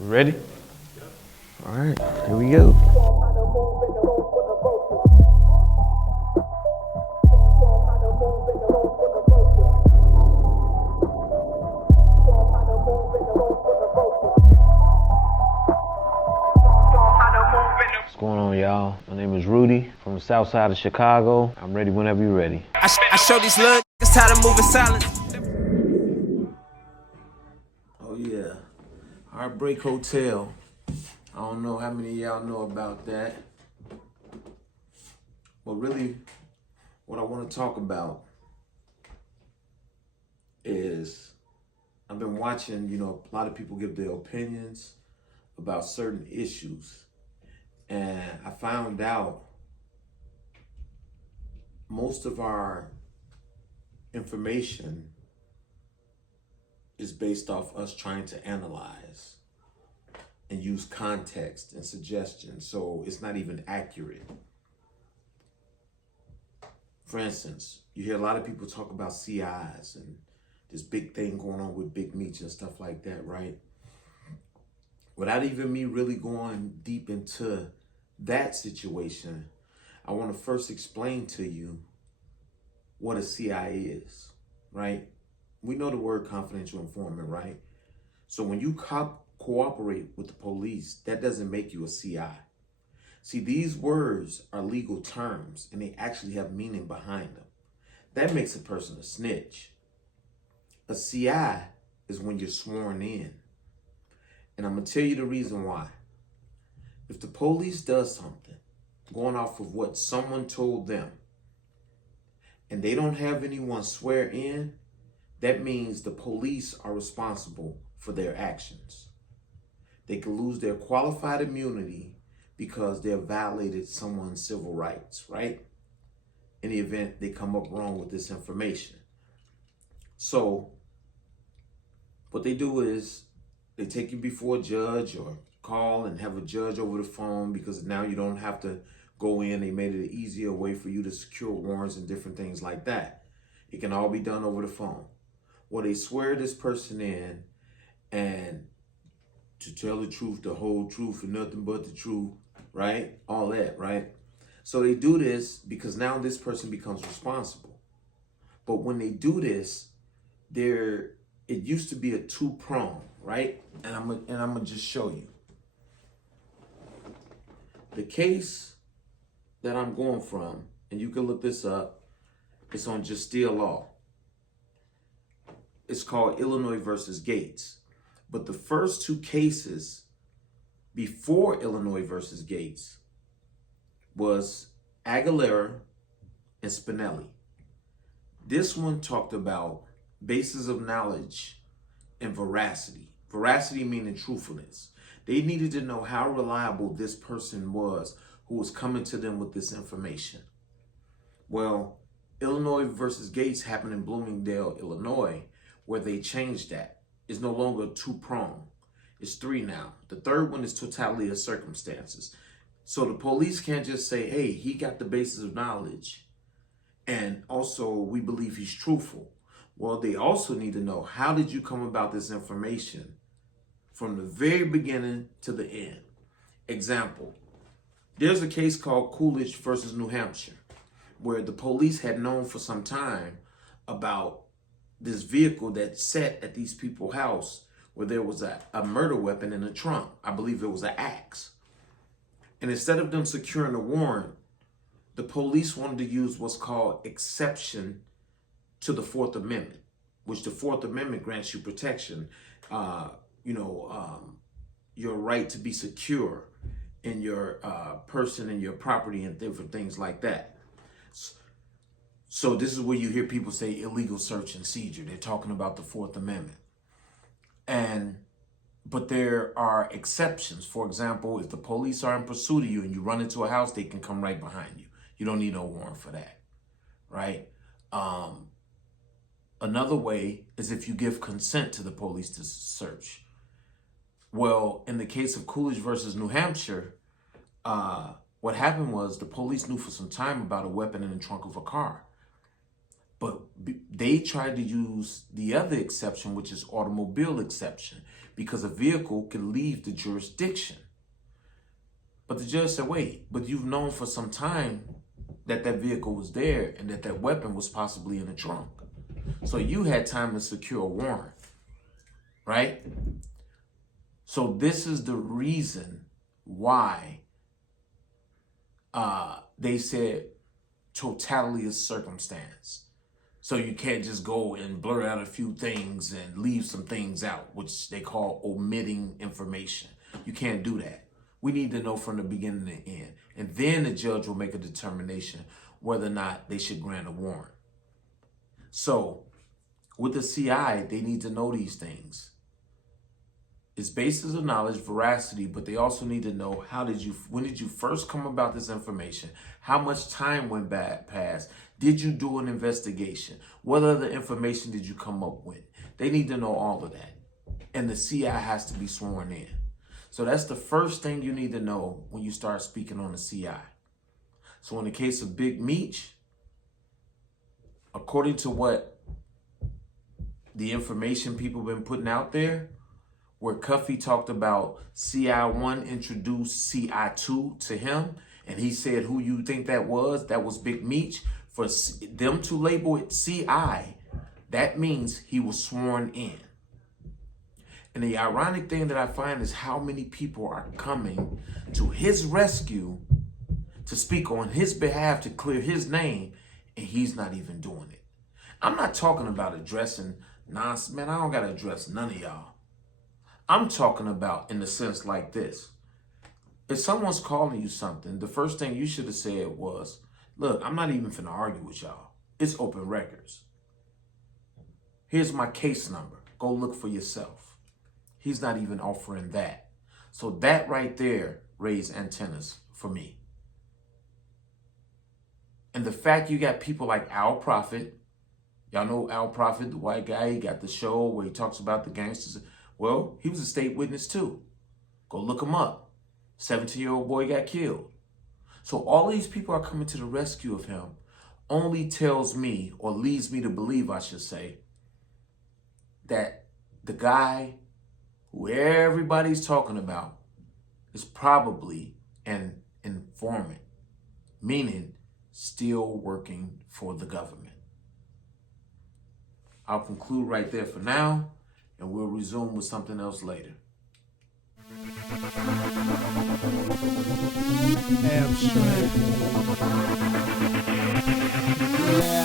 Ready? All right, here we go. What's going on, y'all? My name is Rudy from the south side of Chicago. I'm ready whenever you're ready. I show these little niggas how to move in silence. Oh yeah, Heartbreak Hotel. I don't know how many of y'all know about that. But really, what I want to talk about is I've been watching, a lot of people give their opinions about certain issues. And I found out most of our information is based off us trying to analyze and use context and suggestion. So it's not even accurate. For instance, you hear a lot of people talk about CIs and this big thing going on with big meats and stuff like that, right? Without even me really going deep into that situation, I want to first explain to you what a CI is, right? We know the word confidential informant, right? So when you cooperate with the police, that doesn't make you a CI. See, these words are legal terms and they actually have meaning behind them. That makes a person a snitch. A CI is when you're sworn in. And I'm going to tell you the reason why. If the police does something, going off of what someone told them, and they don't have anyone swear in, that means the police are responsible for their actions. They could lose their qualified immunity because they have violated someone's civil rights, right? In the event they come up wrong with this information. So what they do is they take you before a judge or call and have a judge over the phone, because now you don't have to go in. They made it an easier way for you to secure warrants and different things like that. It can all be done over the phone. Well, they swear this person in, and to tell the truth, the whole truth, and nothing but the truth, right? All that, right? So they do this because now this person becomes responsible. But when they do this, it used to be a two-prong, right? And I'm gonna just show you. The case that I'm going from, and you can look this up, it's on Justeel Law. It's called Illinois versus Gates. But the first two cases before Illinois versus Gates was Aguilera and Spinelli. This one talked about basis of knowledge and veracity. Veracity meaning truthfulness. They needed to know how reliable this person was who was coming to them with this information. Well, Illinois versus Gates happened in Bloomingdale, Illinois, where they changed that. It's no longer two-pronged. It's three now. The third one is totality of circumstances. So the police can't just say, hey, he got the basis of knowledge, and also we believe he's truthful. Well, they also need to know, how did you come about this information from the very beginning to the end? Example, there's a case called Coolidge versus New Hampshire, where the police had known for some time about this vehicle that sat at these people's house where there was a murder weapon in the trunk. I believe it was an axe. And instead of them securing a warrant, the police wanted to use what's called exception to the Fourth Amendment, which the Fourth Amendment grants you protection, your right to be secure in your person and your property and different things like that. So this is where you hear people say illegal search and seizure. They're talking about the Fourth Amendment. But there are exceptions. For example, if the police are in pursuit of you and you run into a house, they can come right behind you. You don't need no warrant for that, right? Another way is if you give consent to the police to search. Well, in the case of Coolidge versus New Hampshire, what happened was the police knew for some time about a weapon in the trunk of a car. But they tried to use the other exception, which is automobile exception, because a vehicle can leave the jurisdiction. But the judge said, wait, but you've known for some time that that vehicle was there and that that weapon was possibly in the trunk. So you had time to secure a warrant, right? So this is the reason why they said totality of circumstance. So you can't just go and blur out a few things and leave some things out, which they call omitting information. You can't do that. We need to know from the beginning to end. And then the judge will make a determination whether or not they should grant a warrant. So with the CI, they need to know these things. It's basis of knowledge, veracity, but they also need to know when did you first come about this information? How much time went past? Did you do an investigation? What other information did you come up with? They need to know all of that. And the CI has to be sworn in. So that's the first thing you need to know when you start speaking on the CI. So in the case of Big Meech, according to what the information people have been putting out there, where Cuffy talked about CI1 introduced CI2 to him, and he said, who you think that was? That was Big Meech. For them to label it CI, that means he was sworn in. And the ironic thing that I find is how many people are coming to his rescue to speak on his behalf, to clear his name, and he's not even doing it. I'm not talking about addressing nonsense. Man, I don't got to address none of y'all. I'm talking about in the sense like this. If someone's calling you something, the first thing you should have said was, look, I'm not even finna argue with y'all. It's open records. Here's my case number. Go look for yourself. He's not even offering that. So that right there raised antennas for me. And the fact you got people like Al Prophet, y'all know Al Prophet, the white guy, he got the show where he talks about the gangsters. Well, he was a state witness too. Go look him up. 17-year-old boy got killed. So all these people are coming to the rescue of him only tells me, or leads me to believe, I should say, that the guy who everybody's talking about is probably an informant, meaning still working for the government. I'll conclude right there for now, and we'll resume with something else later. Abstract. Yeah.